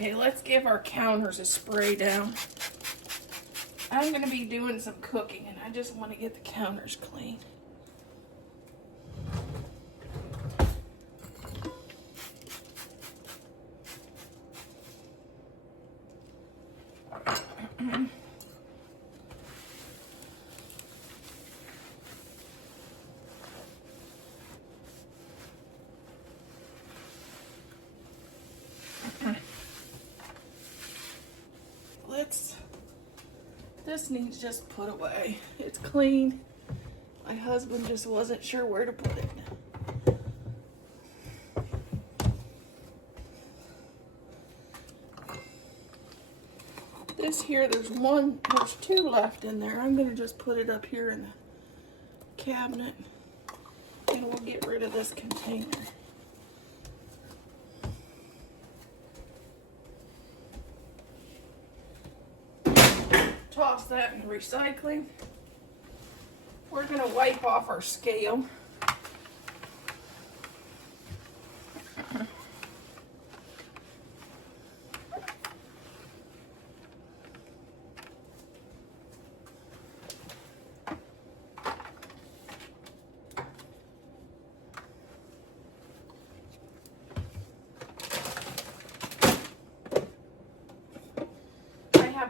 Okay, let's give our counters a spray down. I'm going to be doing some cooking and I just want to get the counters clean. This needs just put away. It's clean. My husband just wasn't sure where to put it. This here, there's two left in there. I'm gonna just put it up here in the cabinet and we'll get rid of this container. Toss that in recycling. We're going to wipe off our scale.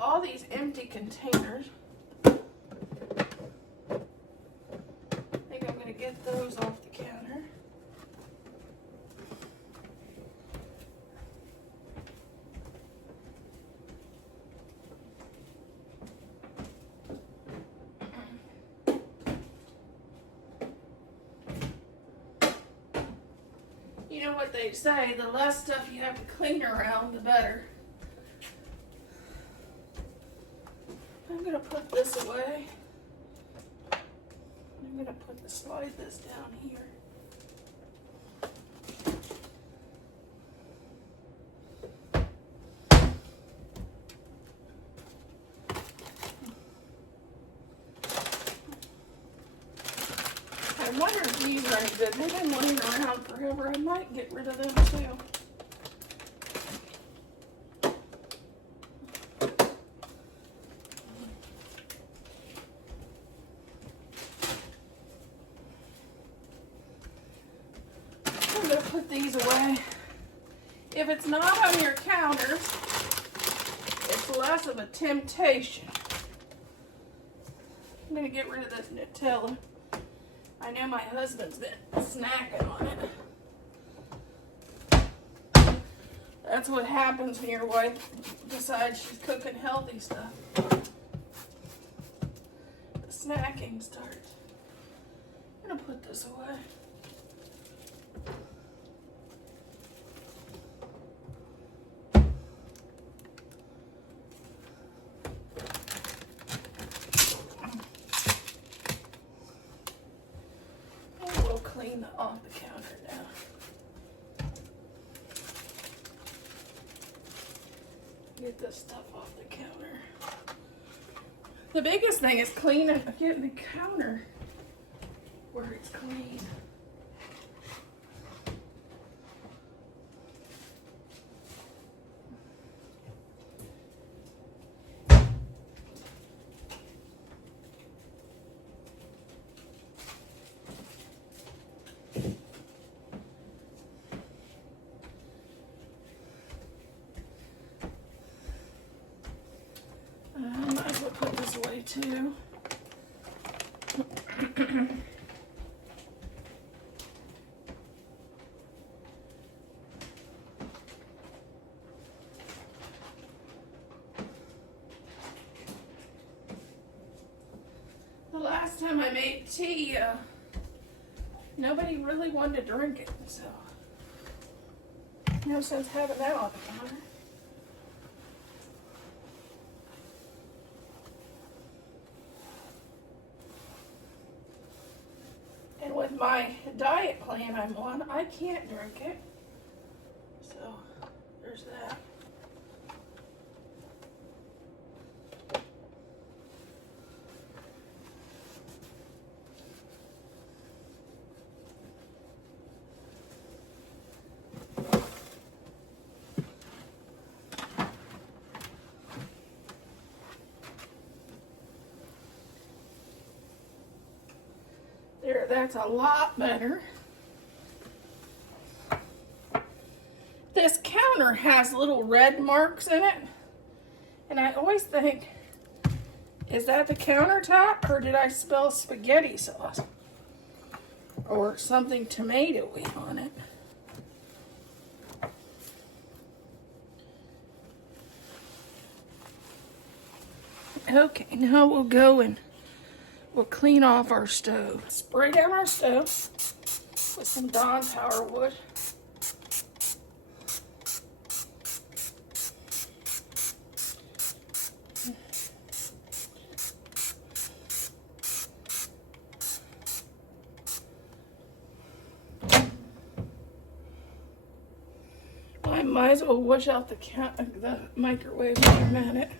All these empty containers. I think I'm going to get those off the counter. You know what they say, the less stuff you have to clean around, the better. I'm going to put this away. I'm going to slide this down here. I wonder if these are any good. They've been laying around forever. I might get rid of them too. Put these away. If it's not on your counters, it's less of a temptation. I'm going to get rid of this Nutella. I know my husband's been snacking on it. That's what happens when your wife decides she's cooking healthy stuff. The snacking starts. I'm going to put this away. Clean off the counter now. Get this stuff off the counter. The biggest thing is getting the counter where it's clean. Might as well put this away too. The last time I made tea, nobody really wanted to drink it, so no sense having that on the counter. And with my diet plan I'm on, I can't drink it. So there's that. There, that's a lot better. This counter has little red marks in it. And I always think, is that the countertop or did I spill spaghetti sauce? Or something tomato-y on it. Okay, now we'll go and we'll clean off our stove. Spray down our stove with some Dawn Power Wood. I might as well wash out the microwave while I'm at it.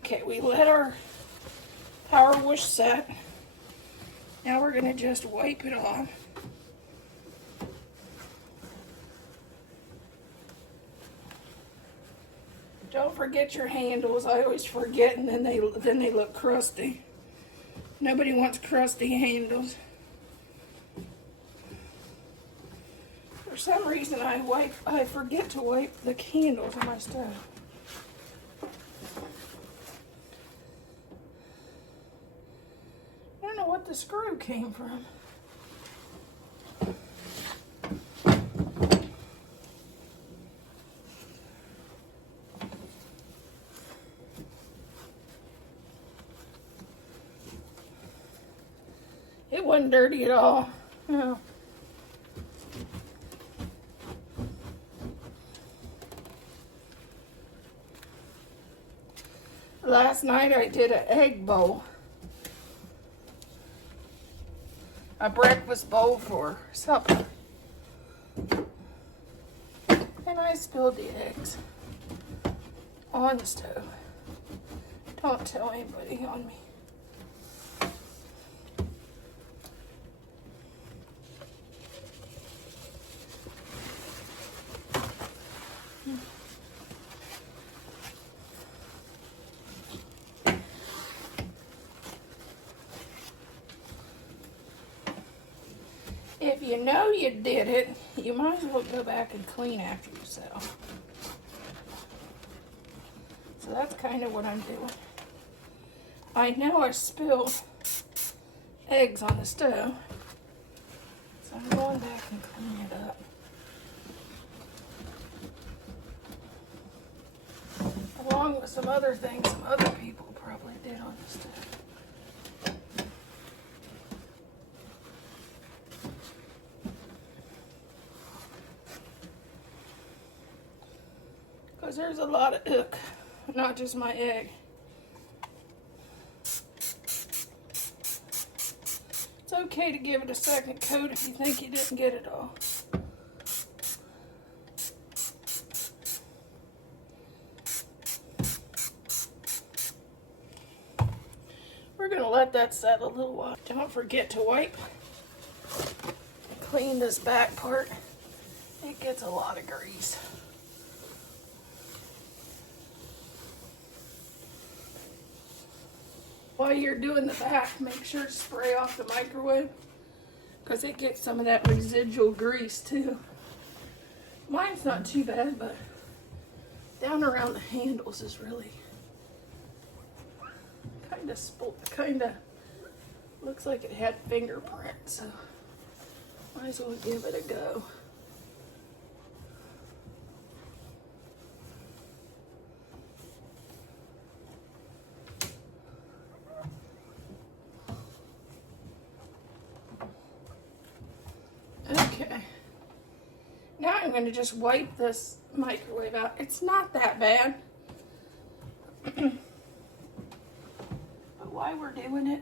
Okay, we let our power wash set. Now we're going to just wipe it off. Don't forget your handles. I always forget, and then they look crusty. Nobody wants crusty handles. For some reason, I forget to wipe the candles on my stove. I don't know what the screw came from. It wasn't dirty at all. No. Last night I did an egg bowl. A breakfast bowl for supper. And I spilled the eggs on the stove. Don't tell anybody on me. If you know you did it, you might as well go back and clean after yourself. So that's kind of what I'm doing. I know I spilled eggs on the stove, so I'm going back and cleaning it up. Along with some other things some other people probably did on the stove. Because there's a lot of ick, not just my egg. It's okay to give it a second coat if you think you didn't get it all. We're going to let that set a little while. Don't forget to wipe and clean this back part. It gets a lot of grease. While you're doing the back, make sure to spray off the microwave because it gets some of that residual grease too. Mine's not too bad, but down around the handles is really kind of looks like it had fingerprints, so might as well give it a go. Okay, now I'm going to just wipe this microwave out. It's not that bad. But while we're doing it,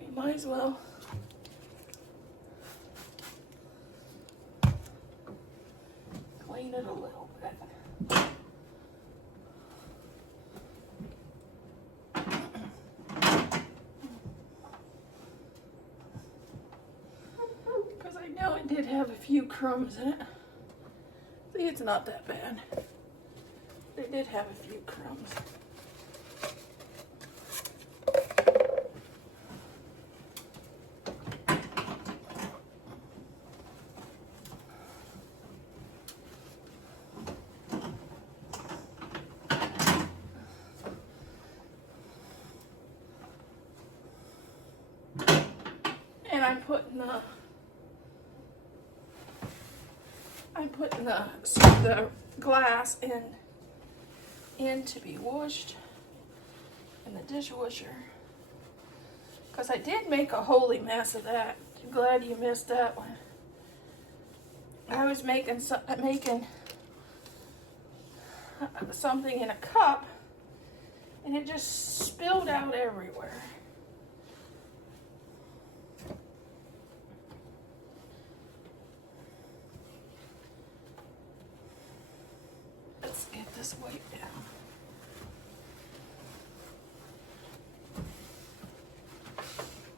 we might as well clean it a little bit. Because I know it did have a few crumbs in it. See, it's not that bad. They did have a few crumbs. I'm putting the glass in to be washed in the dishwasher. Because I did make a holy mess of that. I'm glad you missed that one. I was making something in a cup, and it just spilled out everywhere. Let's get this wiped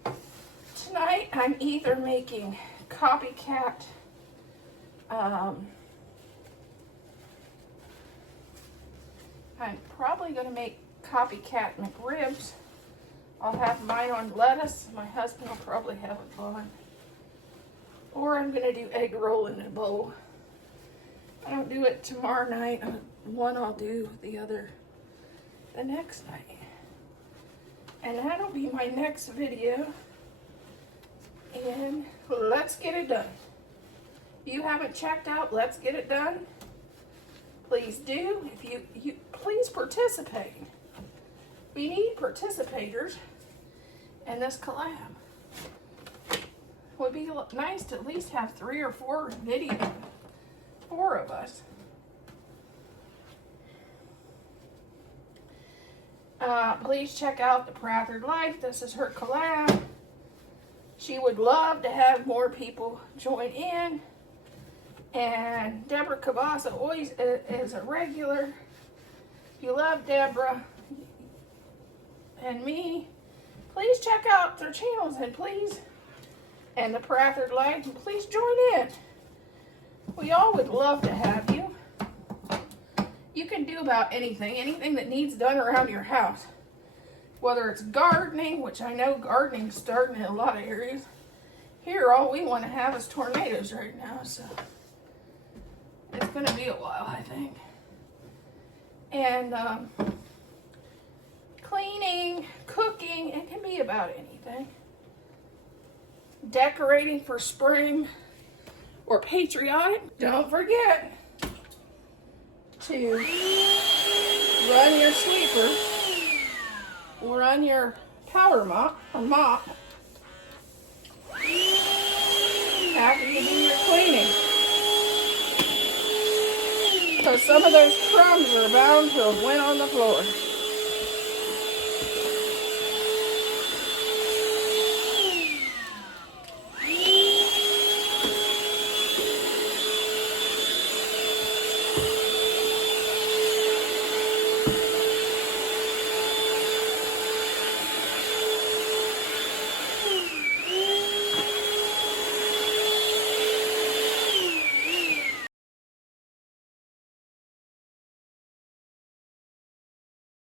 down. Tonight I'm either making copycat I'm probably going to make copycat McRibs. I'll have mine on lettuce. My husband will probably have it on. Or I'm going to do egg roll in a bowl. I don't do it tomorrow night. One I'll do, the other the next night. And that'll be my next video. And let's get it done. If you haven't checked out Let's Get It Done, please do. If you please participate. We need participators in this collab. Would be nice to at least have 3 or 4 videos. 4 of us. Please check out the Prathered Life. This is her collab. She would love to have more people join in. And Deborah Cabasa always is a regular. If you love Deborah and me, please check out their channels and the Prathered Life, and please join in. We all would love to have you. You can do about anything that needs done around your house. Whether it's gardening, which I know gardening's starting in a lot of areas. Here, all we want to have is tornadoes right now, so it's going to be a while, I think. And cleaning, cooking, it can be about anything. Decorating for spring or patriotic. Don't forget to run your sweeper or run your power mop after you do your cleaning. Because some of those crumbs are bound to have went on the floor.